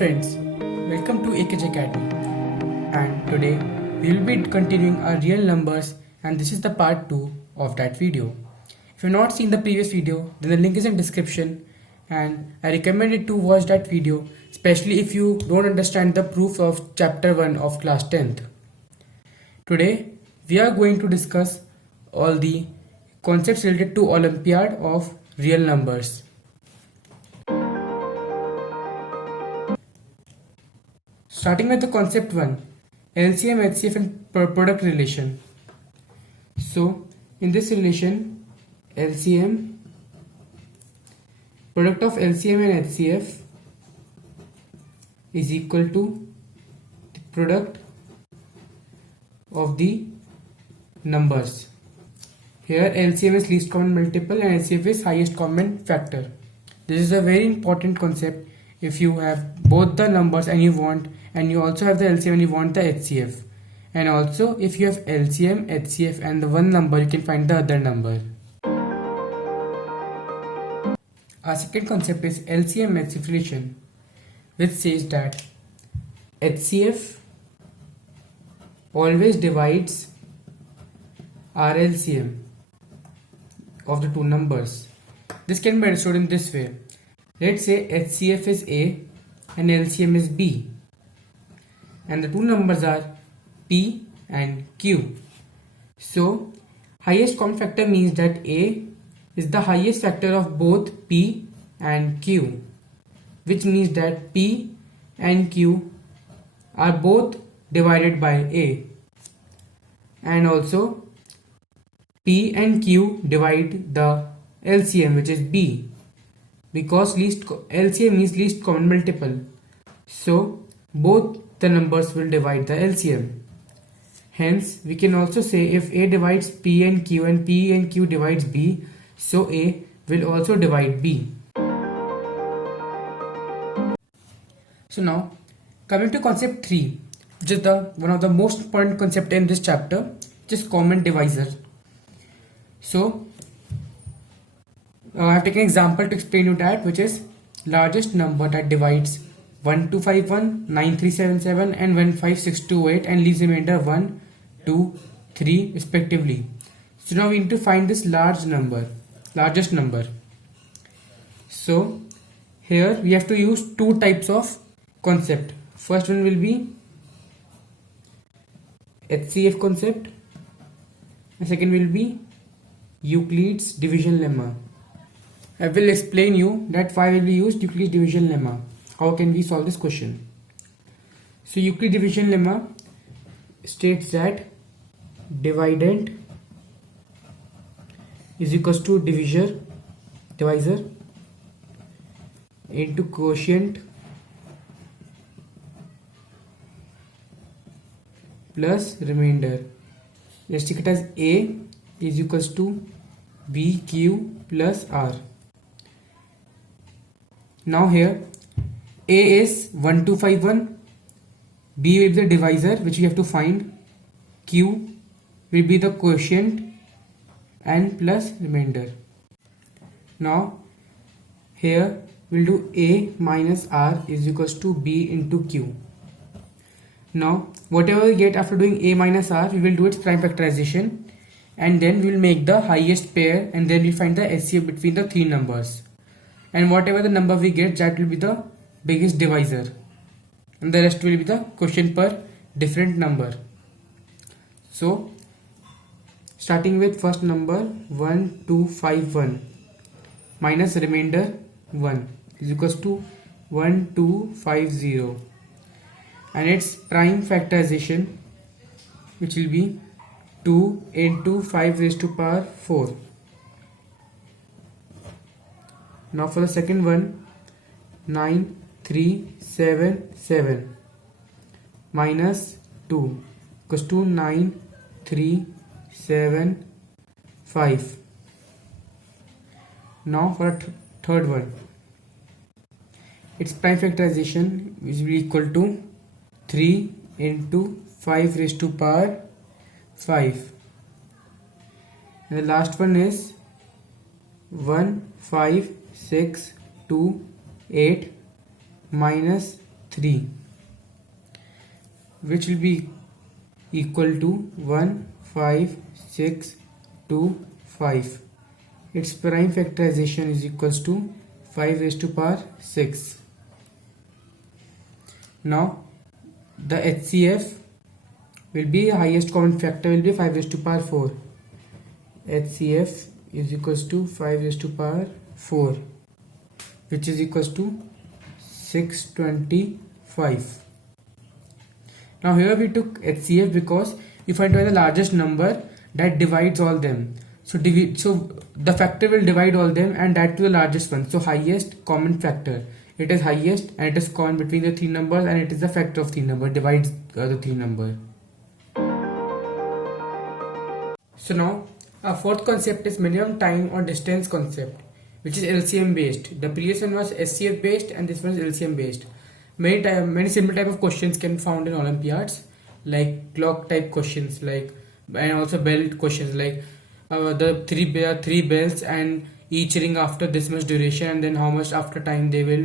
friends, welcome to AKJ Academy, and today we will be continuing our real numbers, and this is the part 2 of that video. If you have not seen the previous video, then the link is in description, and I recommend it to watch that video, especially if you don't understand the proof of chapter 1 of class 10th. Today we are going to discuss all the concepts related to Olympiad of real numbers. Starting with the concept 1, LCM, HCF and product relation. So in this relation, LCM, product of LCM and HCF is equal to the product of the numbers. Here LCM is least common multiple and HCF is highest common factor. This is a very important concept if you have both the numbers and you also have the LCM and you want the HCF, and also if you have LCM, HCF and the one number, you can find the other number. Our second concept is LCM HCF relation, which says that HCF always divides our LCM of the two numbers. This can be understood in this way. Let's say HCF is A and LCM is B, and the two numbers are P and Q. So highest common factor means that A is the highest factor of both P and Q, which means that P and Q are both divided by A, and also P and Q divide the LCM, which is B, because LCM means least common multiple, so both the numbers will divide the LCM. Hence we can also say if A divides P and Q divides B, so A will also divide B. So now coming to concept 3, which is one of the most important concept in this chapter, which is common divisor. So I have taken an example to explain you that, which is largest number that divides 1251, 9377 and 15628 and leaves remainder 1, 2, 3 respectively. So now we need to find this largest number. So here we have to use two types of concept. First one will be HCF concept, and second will be Euclid's division lemma. I will explain you that why will we use Euclid's division lemma. How can we solve this question? So Euclid's division lemma states that dividend is equals to divisor into quotient plus remainder. Let's take it as A is equals to BQ plus R. Now here A is 1251, B will be the divisor which we have to find, Q will be the quotient and plus remainder. Now here we'll do A minus R is equals to B into Q. Now whatever we get after doing A minus R, we will do its prime factorization, and then we will make the highest pair, and then we find the HCF between the three numbers, and whatever the number we get, that will be the biggest divisor, and the rest will be the quotient per different number. So starting with first number 1251 minus remainder 1 is equals to 1250, and its prime factorization, which will be 2 into 5 raised to power 4. Now for the second one, 9377 minus 2 equals to 9375. Now for the third one, its prime factorization will be equal to 3 into 5 raised to power 5, and the last one is 15628 minus 3 3, which will be equal to 1, 5, 6, 2, 5. Its prime factorization is equals to 5 raised to power 6. Now the HCF will be highest common factor will be 5 raised to power 4. HCF is equals to 5 raised to power 4, which is equals to 625. Now here we took HCF because we find the largest number that divides all them. So the factor will divide all them, and that to the largest one. So highest common factor. It is highest and it is common between the three numbers, and it is the factor of three number, divides the three number. So now our fourth concept is minimum time or distance concept, which is LCM based. The previous one was SCF based and this one is LCM based. Many similar type of questions can be found in Olympiads, like clock type questions, and also belt questions, like the three bells and each ring after this much duration, and then how much after time they will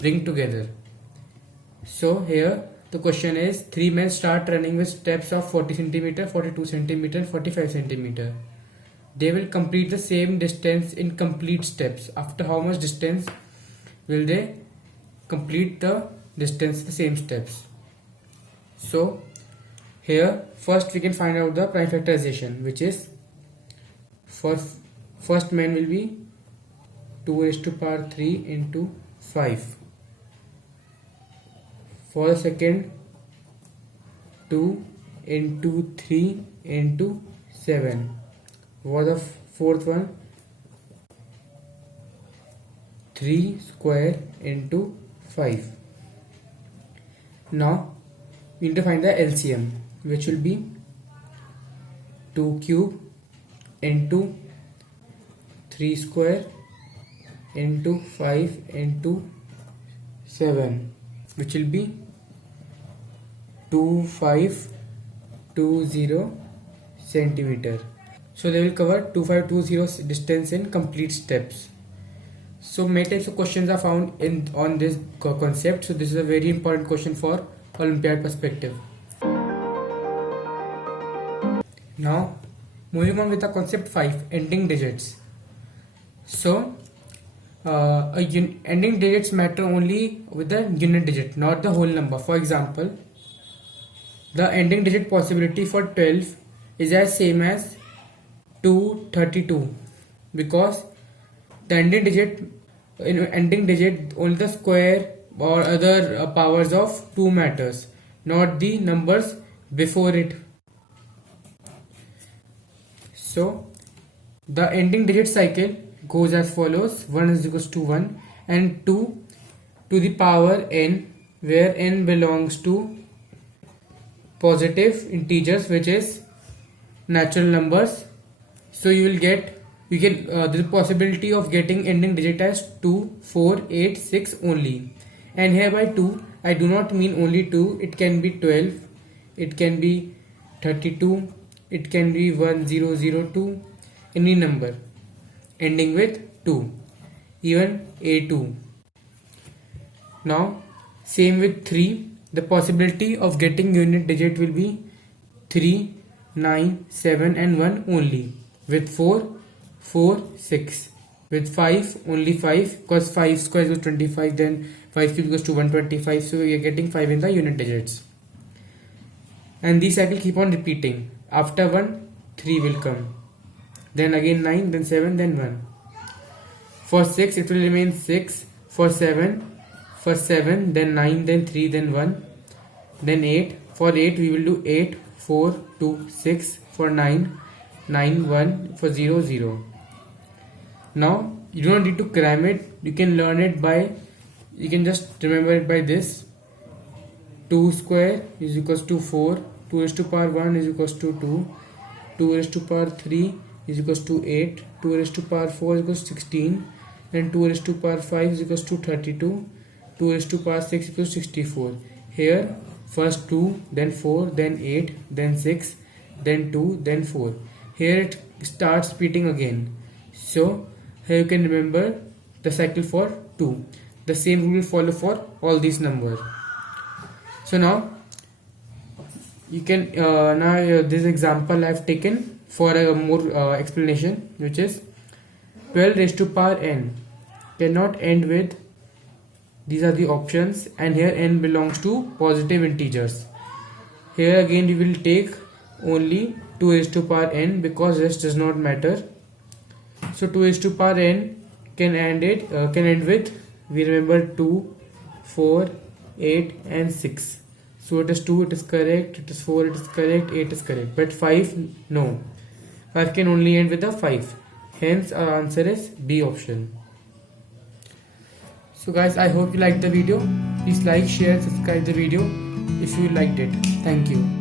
ring together. So here the question is, three men start running with steps of 40 cm, 42 cm, and 45 cm. They will complete the same distance in complete steps. After how much distance will they complete the distance, the same steps? So here first we can find out the prime factorization, which is for first man will be 2 raised to power 3 into 5. For the second, 2 into 3 into 7. For the fourth one, 3 square into 5. Now we need to find the LCM, which will be 2 cube into 3 square into 5 into 7, which will be 2520 centimeter. So they will cover 2520 distance in complete steps. So many types of questions are found on this concept. So this is a very important question for Olympiad perspective. Now moving on with the concept 5, ending digits. So ending digits matter only with the unit digit, not the whole number. For example, the ending digit possibility for 12 is as same as 232, because the ending digit only the square or other powers of 2 matters, not the numbers before it. So the ending digit cycle goes as follows: 1 is equals to 1 and 2 to the power n, where n belongs to positive integers, which is natural numbers. So you will get the possibility of getting ending digit as 2, 4, 8, 6 only. And here by 2 I do not mean only 2, it can be 12, it can be 32, it can be 1002, any number ending with 2, even A2. Now same with 3, the possibility of getting unit digit will be 3, 9, 7 and 1 only. With 4, 4, 6. With 5, only 5, because 5 square equals 25, then 5 cube equals to 125, so we are getting 5 in the unit digits. And this cycle keep on repeating. After 1, 3 will come. Then again 9, then 7, then 1. For 6, it will remain 6. For 7, then 9, then 3, then 1. Then 8. For 8, we will do 8, 4, 2, 6. For 9, 9, 1. For 0, 0. Now you don't need to cram it, you can learn it by, you can just remember it by this: 2 square is equals to 4, 2 raised to power 1 is equals to 2, 2 raised to power 3 is equals to 8, 2 raised to power 4 is equals to 16, then 2 raised to power 5 is equals to 32, 2 raised to power 6 equals to 64. Here first 2, then 4, then 8, then 6, then 2, then 4. Here it starts repeating again. So here you can remember the cycle for 2. The same rule will follow for all these numbers. So now you can this example I've taken for a more explanation, which is 12 raised to power n cannot end with, these are the options, and here n belongs to positive integers. Here again we will take only 2 raised to power n because rest does not matter. So 2 raised to power n can end with, we remember 2, 4, 8 and 6. So it is 2, it is correct, it is 4, it is correct, 8 is correct, but 5 no. 5 can only end with a 5. Hence our answer is B option. So guys, I hope you liked the video. Please like, share, subscribe the video if you liked it. Thank you.